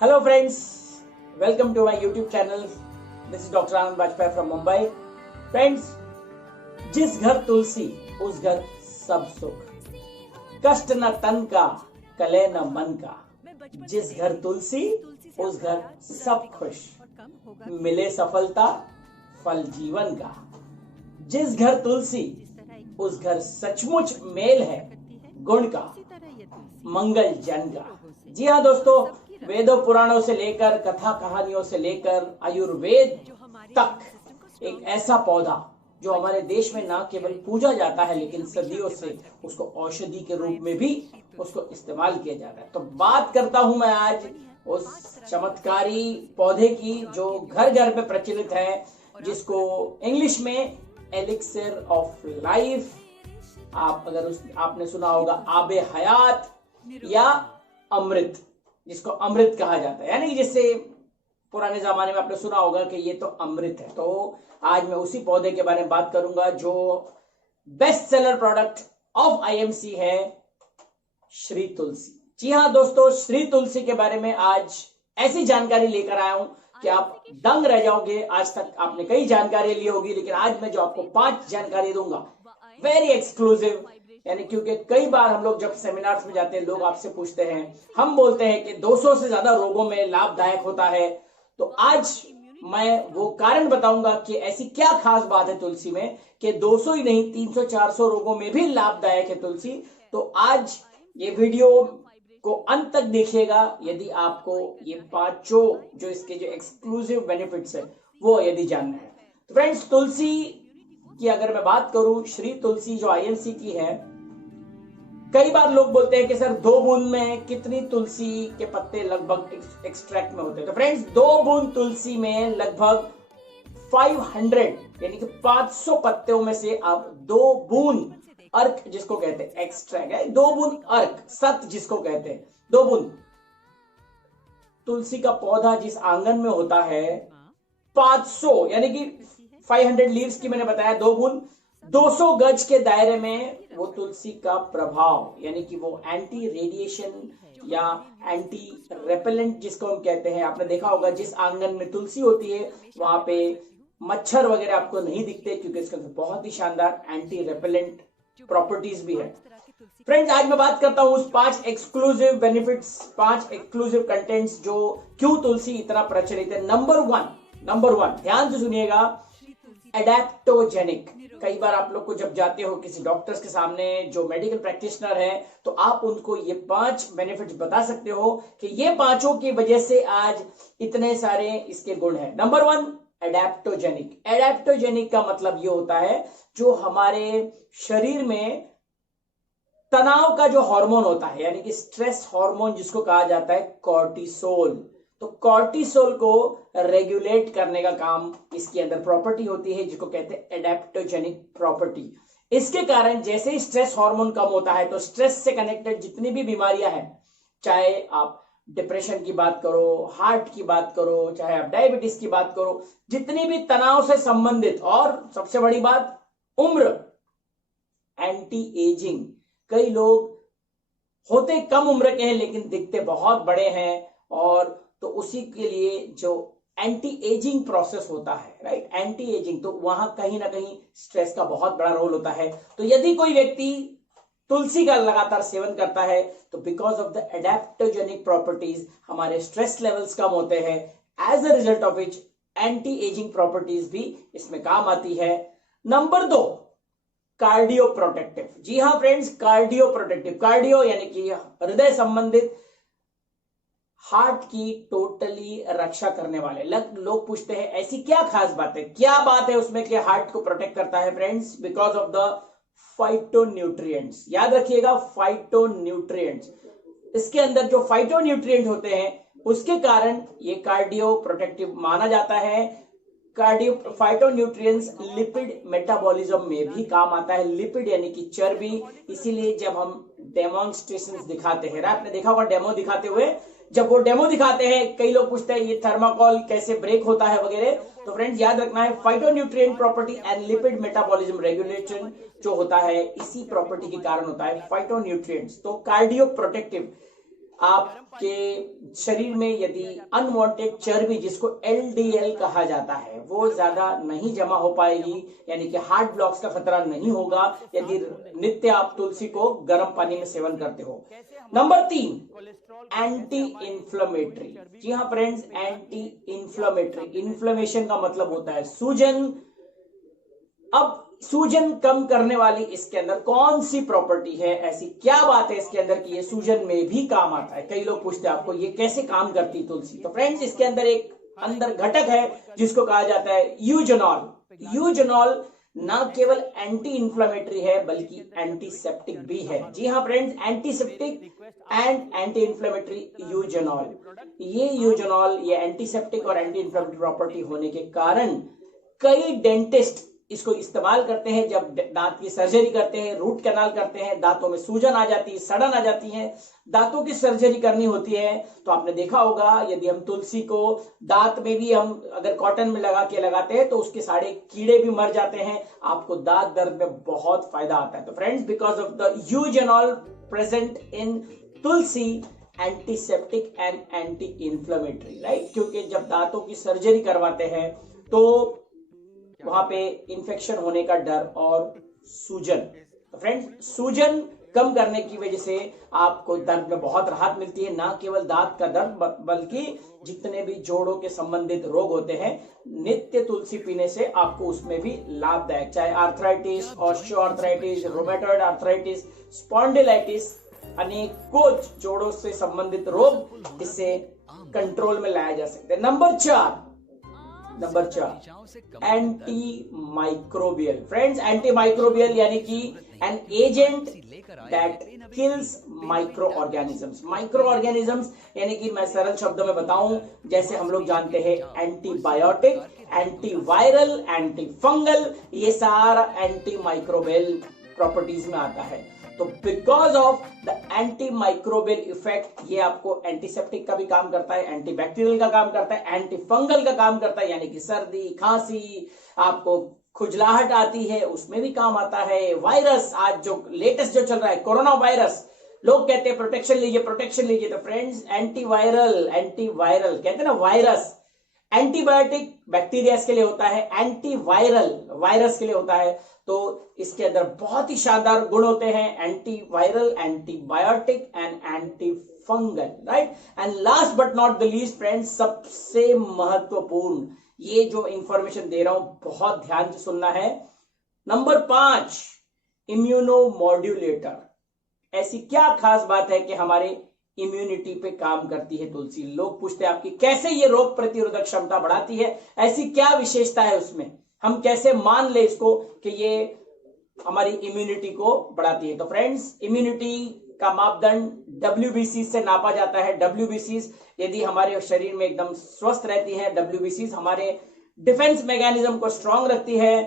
Hello friends, welcome to my YouTube channel. This is Dr. Anand Bajpayee from Mumbai. Friends, जिस घर तुलसी उस घर सब सुख, कष्ट न तन का कले न मन का। जिस घर तुलसी उस घर सब खुश, मिले सफलता फल जीवन का। जिस घर तुलसी उस घर सचमुच मेल है गुण का, मंगल जन का। जी हाँ दोस्तों, वेदों पुराणों से लेकर कथा कहानियों से लेकर आयुर्वेद तक एक ऐसा पौधा जो हमारे देश में ना केवल पूजा जाता है लेकिन सदियों से उसको औषधि के रूप में भी उसको इस्तेमाल किया जाता है। तो बात करता हूं मैं आज उस चमत्कारी पौधे की जो घर घर में प्रचलित है, जिसको इंग्लिश में एलिक्सिर ऑफ लाइफ, आपने सुना होगा आबे हयात या अमृत, जिसको अमृत कहा जाता है, यानी जिससे पुराने जमाने में आपने सुना होगा कि ये तो अमृत है। तो आज मैं उसी पौधे के बारे में बात करूंगा जो best seller product of IMC है, श्री तुलसी। जी हाँ दोस्तों, श्री तुलसी के बारे में आज ऐसी जानकारी लेकर आया हूं कि आप दंग रह जाओगे। आज तक आपने कई जानकारी ली होगी, लेकिन आज मैं जो आपको 5 जानकारी दूंगा वेरी एक्सक्लूसिव, यानी क्योंकि कई बार हम लोग जब सेमिनार्स में जाते हैं लोग आपसे पूछते हैं, हम बोलते हैं कि 200 से ज्यादा रोगों में लाभदायक होता है। तो आज मैं वो कारण बताऊंगा कि ऐसी क्या खास बात है तुलसी में कि 200 ही नहीं 300-400 रोगों में भी लाभदायक है तुलसी। तो आज ये वीडियो को अंत तक देखिएगा यदि आपको ये 5 जो इसके जो एक्सक्लूसिव बेनिफिट्स है वो यदि जानना है। तो फ्रेंड्स, तुलसी की अगर मैं बात करूं, श्री तुलसी जो आईएमसी की है, कई बार लोग बोलते हैं कि सर 2 बूंद में कितनी तुलसी के पत्ते लगभग एक्सट्रैक्ट में होते हैं। तो फ्रेंड्स, 2 बूंद तुलसी में लगभग 500 यानी कि 500 पत्तों में से आप 2 बूंद अर्क जिसको कहते हैं एक्सट्रैक्ट है, 2 बूंद अर्क सत जिसको कहते हैं, 2 बूंद तुलसी का पौधा जिस आंगन में होता है 500 यानी कि 500 लीव्स की मैंने बताया 2 बूंद, 200 गज के दायरे में वो तुलसी का प्रभाव, यानी कि वो एंटी रेडिएशन या एंटी रेपेलेंट जिसको हम कहते हैं। आपने देखा होगा जिस आंगन में तुलसी होती है वहां पे मच्छर वगैरह आपको नहीं दिखते, क्योंकि इसके अंदर बहुत ही शानदार एंटी रेपेलेंट प्रॉपर्टीज भी है। फ्रेंड्स, आज मैं बात करता हूं उस 5 एक्सक्लूसिव बेनिफिट्स, 5 एक्सक्लूसिव कंटेंट्स जो क्यों तुलसी इतना प्रचलित है। नंबर वन ध्यान से सुनिएगा, एडेप्टोजेनिक। कई बार आप लोग को जब जाते हो किसी डॉक्टर्स के सामने जो मेडिकल प्रैक्टिशनर है, तो आप उनको ये 5 बेनिफिट्स बता सकते हो कि ये 5 की वजह से आज इतने सारे इसके गुण हैं। Number 1, adaptogenic. एडेप्टोजेनिक का मतलब ये होता है जो हमारे शरीर में तनाव का जो हार्मोन होता है, यानी कि स्ट्रेस हार्मोन जिसको कहा जाता है कॉर्टिसोल, तो कॉर्टिसोल को रेगुलेट करने का काम इसके अंदर प्रॉपर्टी होती है जिसको कहते हैं एडेप्टोजेनिक प्रॉपर्टी। इसके कारण जैसे ही स्ट्रेस हार्मोन कम होता है तो स्ट्रेस से कनेक्टेड जितनी भी बीमारियां हैं, चाहे आप डिप्रेशन की बात करो, हार्ट की बात करो, चाहे आप डायबिटीज की बात करो, जितनी भी तनाव से संबंधित, और सबसे बड़ी बात उम्र, एंटी एजिंग। कई लोग होते कम उम्र के हैं लेकिन दिखते बहुत बड़े हैं, और तो उसी के लिए जो एंटी एजिंग प्रोसेस होता है, राइट, एंटी एजिंग, तो वहां कहीं ना कहीं स्ट्रेस का बहुत बड़ा रोल होता है। तो यदि कोई व्यक्ति तुलसी का लगातार सेवन करता है तो because of the adaptogenic properties हमारे स्ट्रेस लेवल्स कम होते हैं, as a result of which anti ageing properties भी इसमें काम आती है। Number 2, cardio protective. जी हाँ फ्रेंड्स, कार्डियो प्रोटेक्टिव, कार्डियो यानी कि हृदय संबंधित, हार्ट की टोटली रक्षा करने वाले। लोग पूछते हैं ऐसी क्या खास बात है, क्या बात है उसमें कि हार्ट को प्रोटेक्ट करता है। Friends, because of the phytonutrients. याद रखिएगा, फाइटोन्यूट्रिएंट्स, इसके अंदर जो फाइटोन्यूट्रिएंट होते हैं उसके कारण ये कार्डियो प्रोटेक्टिव माना जाता है। कार्डियो फाइटोन्यूट्रिएंट्स लिपिड मेटाबॉलिज्म में भी काम आता है, लिपिड यानी कि चर्बी। इसीलिए जब हम डेमोन्स्ट्रेशंस दिखाते हैं, आपने देखा होगा डेमो दिखाते हुए, जब वो डेमो दिखाते हैं कई लोग पूछते हैं ये थर्माकोल कैसे ब्रेक होता है वगैरह। तो फ्रेंड्स याद रखना है, phytonutrient property and lipid metabolism regulation जो होता है इसी प्रॉपर्टी के कारण होता है, फाइटोन्यूट्रिएंट्स। तो कार्डियो प्रोटेक्टिव आपके शरीर में यदि अनवांटेड चर्बी, जिसको एलडीएल कहा जाता है, वो ज्यादा नहीं जमा हो पाएगी, यानी कि हार्ट ब्लॉक्स का खतरा नहीं होगा यदि नित्य आप तुलसी को गर्म पानी में सेवन करते हो। Number 3, anti inflammatory. जी हाँ फ्रेंड्स, एंटी इंफ्लेमेटरी, इन्फ्लेमेशन का मतलब होता है सूजन। अब सूजन कम करने वाली इसके अंदर कौन सी प्रॉपर्टी है, ऐसी क्या बात है इसके अंदर कि ये सूजन में भी काम आता है? कई लोग पूछते हैं आपको ये कैसे काम करती है तुलसी। तो फ्रेंड्स, इसके अंदर एक घटक है जिसको कहा जाता है यूजेनॉल। यूजेनॉल ना केवल एंटी इंफ्लेमेटरी है बल्कि एंटीसेप्टिक भी है। जी हाँ friends, antiseptic and anti inflammatory eugenol. ये यूजेनॉल, ये एंटीसेप्टिक और एंटी इंफ्लेमेटरी प्रॉपर्टी होने के कारण कई डेंटिस्ट इसको इस्तेमाल करते हैं जब दांत की सर्जरी करते हैं, रूट कैनाल करते हैं, दांतों में सूजन आ जाती है, सड़न आ जाती है, दांतों की सर्जरी करनी होती है। तो आपने देखा होगा यदि हम तुलसी को दांत में भी हम अगर कॉटन में लगा के लगाते हैं तो उसके सारे कीड़े भी मर जाते हैं, आपको दांत दर्द में बहुत फायदा आता है। तो friends, because of the eugenol present in Tulsi, antiseptic and anti inflammatory, right? क्योंकि जब दांतों की सर्जरी करवाते हैं तो वहां पे इंफेक्शन होने का डर और सूजन। तो फ्रेंड्स, सूजन कम करने की वजह से आपको दर्द में बहुत राहत मिलती है। ना केवल दांत का दर्द बल्कि जितने भी जोड़ों के संबंधित रोग होते हैं, नित्य तुलसी पीने से आपको उसमें भी लाभदायक, चाहे arthritis, osteoarthritis, rheumatoid arthritis, spondylitis, अनेकों जोड़ों से संबंधित रोग इससे कंट्रोल में लाया जा सकते हैं। Number 4, anti microbial. Friends, anti microbial यानी कि an agent that kills micro organisms. Micro organisms यानी कि मैं सरल शब्दों में बताऊं, जैसे हम लोग जानते हैं एंटीबायोटिक, एंटीवायरल, एंटी फंगल, ये सारा एंटी माइक्रोबियल प्रॉपर्टीज में आता है। तो because of the anti microbial effect, ये आपको एंटीसेप्टिक का भी काम करता है, एंटीबैक्टीरियल का काम करता है, एंटी फंगल का काम करता है, यानी कि सर्दी, खांसी, आपको खुजलाहट आती है उसमें भी काम आता है। वायरस, आज जो लेटेस्ट जो चल रहा है कोरोना वायरस, लोग कहते हैं प्रोटेक्शन लीजिए, प्रोटेक्शन लीजिए। तो फ्रेंड्स, एंटीवायरल कहते हैं ना, वायरस। एंटीबायोटिक बैक्टीरिया के लिए होता है, एंटीवायरल वायरस के लिए होता है। तो इसके अंदर बहुत ही शानदार गुण होते हैं, antiviral, antibiotic and anti fungal, right? And last but not the least friends, सबसे महत्वपूर्ण, ये जो इंफॉर्मेशन दे रहा हूं बहुत ध्यान से सुनना है। नंबर 5, इम्यूनोमॉड्यूलेटर। ऐसी क्या खास बात है कि हमारे इम्यूनिटी पे काम करती है तुलसी? लोग पूछते हैं आपकी कैसे ये रोग प्रतिरोधक क्षमता बढ़ाती है, ऐसी क्या विशेषता है उसमें, हम कैसे मान ले इसको कि ये हमारी इम्यूनिटी को बढ़ाती है? तो फ्रेंड्स, इम्यूनिटी का मापदंड WBC से नापा जाता है। WBC यदि हमारे शरीर में एकदम स्वस्थ रहती है, WBC हमारे डिफेंस मैकेनिज्म को स्ट्रांग रखती है।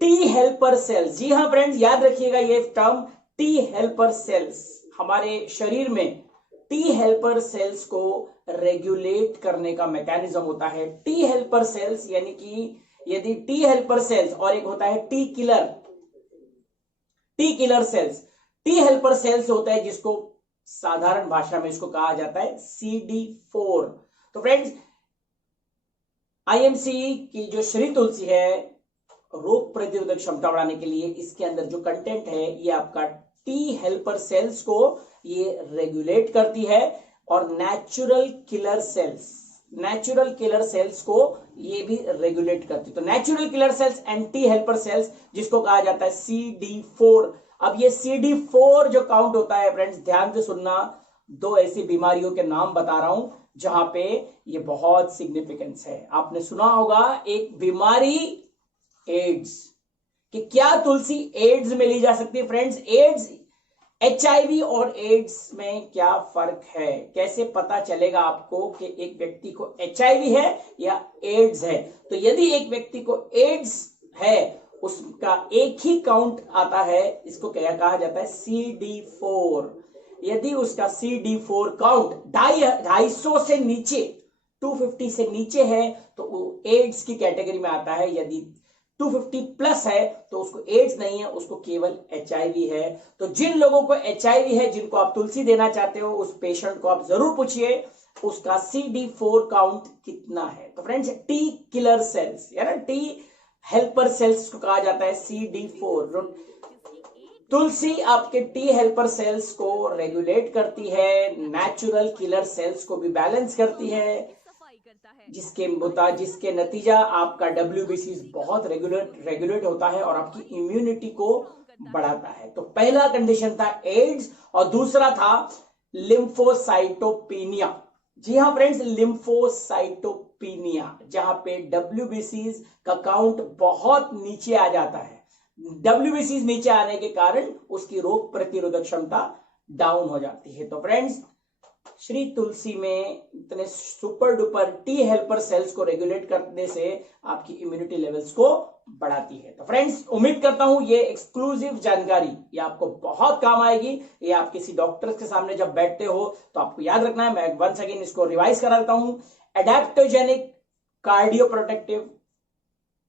टी हेल्पर सेल्स, जी हाँ फ्रेंड्स, याद रखिएगा ये टर्म, टी हेल्पर सेल्स। हमारे शरीर में टी हेल्पर सेल्स को रेगुलेट करने का मैकेनिज्म होता है। टी हेल्पर सेल्स यानी कि यदि टी हेल्पर सेल्स, और एक होता है T killer cells. T helper cells होता है जिसको साधारण भाषा में इसको कहा जाता है CD4। तो फ्रेंड्स, IMC की जो श्री तुलसी है, रोग प्रतिरोधक क्षमता बढ़ाने के लिए इसके अंदर जो कंटेंट है ये आपका टी हेल्पर सेल्स को ये रेगुलेट करती है, और नेचुरल किलर सेल्स को ये भी रेगुलेट करती है। तो natural killer cells and T helper cells, जिसको कहा जाता है CD4। अब ये CD4 जो काउंट होता है फ्रेंड्स, ध्यान से सुनना, 2 ऐसी बीमारियों के नाम बता रहा हूं जहां पे ये बहुत सिग्निफिकेंस है। आपने सुना होगा एक बीमारी एड्स, कि क्या तुलसी एड्स में ली जा सकती है? फ्रेंड्स, एड्स, HIV और एड्स में क्या फर्क है? कैसे पता चलेगा आपको कि एक व्यक्ति को HIV है या एड्स है? तो यदि एक व्यक्ति को एड्स है, उसका एक ही काउंट आता है, इसको क्या कहा जाता है? CD4। यदि उसका CD4 काउंट 250 से नीचे, 250 से नीचे है, तो वो एड्स की कैटेगरी में आता है। यदि 250 प्लस है तो उसको एड्स नहीं है, उसको केवल एचआईवी है। तो जिन लोगों को एचआईवी है, जिनको आप तुलसी देना चाहते हो, उस पेशेंट को आप जरूर पूछिए उसका CD4 काउंट कितना है। तो फ्रेंड्स, टी किलर सेल्स या ना टी हेल्पर सेल्स को कहा जाता है CD4। तुलसी आपके टी हेल्पर सेल्स को रेगुलेट करती है, नेचुरल किलर सेल्स को भी बैलेंस करती है, जिसके नतीजा आपका WBC बहुत रेगुलेट होता है और आपकी इम्यूनिटी को बढ़ाता है। तो पहला कंडीशन था एड्स और दूसरा था लिम्फोसाइटोपिनिया। जी हाँ फ्रेंड्स, लिम्फोसाइटोपिनिया, जहां पे WBC का काउंट बहुत नीचे आ जाता है। WBC नीचे आने के कारण उसकी रोग प्रतिरोधक क्षमता डाउन हो जाती है। तो फ्रेंड्स, श्री तुलसी में इतने super duper T helper cells को रेगुलेट करने से आपकी इम्यूनिटी लेवल्स को बढ़ाती है। तो फ्रेंड्स, उम्मीद करता हूं ये एक्सक्लूसिव जानकारी ये आपको बहुत काम आएगी। ये आप किसी डॉक्टर के सामने जब बैठते हो तो आपको याद रखना है। मैं वंस अगेन इसको रिवाइज करा देता हूं। Adaptogenic, cardio protective,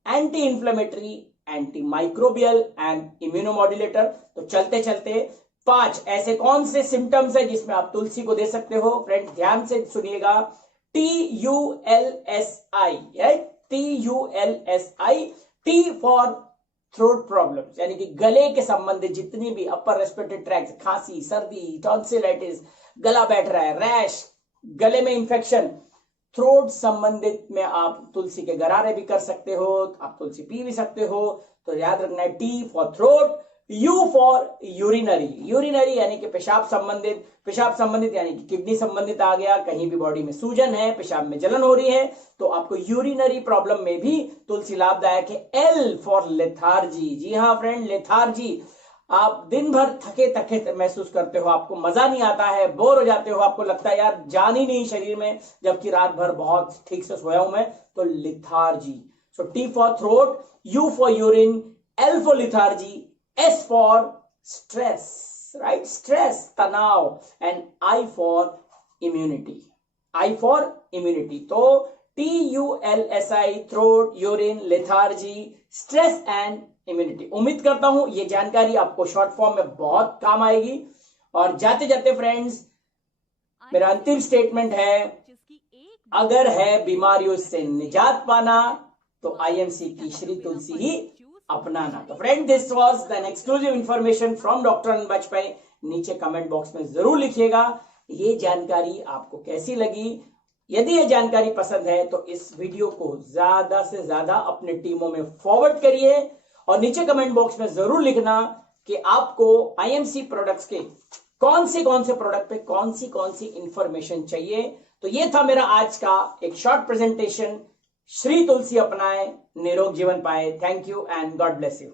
anti inflammatory, anti microbial and इम्यूनोमॉड्यूलेटर। तो चलते चलते 5 ऐसे कौन से सिम्टम्स है जिसमें आप तुलसी को दे सकते हो। फ्रेंड, ध्यान से सुनिएगा। TULSI, TULSI, T for throat problems, यानी कि गले के संबंधित जितनी भी अपर रेस्पिरेटरी ट्रैक्ट, खांसी, सर्दी, टॉन्सिलाइटिस, गला बैठ रहा है, रैश, गले में इंफेक्शन, थ्रोट संबंधित में आप तुलसी के गरारे भी कर सकते हो, आप तुलसी पी भी सकते हो। तो याद रखना है, T for throat, U for urinary, urinary यानी कि पेशाब संबंधित, पेशाब संबंधित यानी कि किडनी संबंधित आ गया, कहीं भी बॉडी में सूजन है, पेशाब में जलन हो रही है तो आपको यूरिनरी प्रॉब्लम में भी तुलसी लाभदायक है। एल फॉर लेथार्जी, जी हाँ फ्रेंड, लेथार्जी, आप दिन भर थके थके महसूस करते हो, आपको मजा नहीं आता है, बोर हो जाते हो, आपको लगता है यार जान ही नहीं शरीर में, जबकि रात भर बहुत ठीक से सोया हूं मैं, तो lethargy. So T for throat, U for urine, L for lethargy, S for stress, right, stress, तनाव, and I for immunity, I for immunity. तो TULSI, throat, urine, lethargy, stress and immunity. उम्मीद करता हूं ये जानकारी आपको शॉर्ट फॉर्म में बहुत काम आएगी। और जाते जाते फ्रेंड्स, मेरा अंतिम स्टेटमेंट है, अगर है बीमारियों से निजात पाना तो IMC की श्री तुलसी ही अपनाना। तो friend, this was an exclusive information from doctor Anand Vajpayee. नीचे कमेंट बॉक्स में जरूर लिखिएगा ये जानकारी आपको कैसी लगी। यदि ये जानकारी पसंद है तो इस वीडियो को ज्यादा से ज्यादा अपने टीमों में फॉरवर्ड करिए और नीचे कमेंट बॉक्स में जरूर लिखना कि आपको IMC प्रोडक्ट्स के कौन से प्रोडक्ट पे कौन सी इंफॉर्मेशन चाहिए। तो ये था मेरा आज का एक शॉर्ट प्रेजेंटेशन। श्री तुलसी अपनाएं, निरोग जीवन पाए। Thank you and God bless you.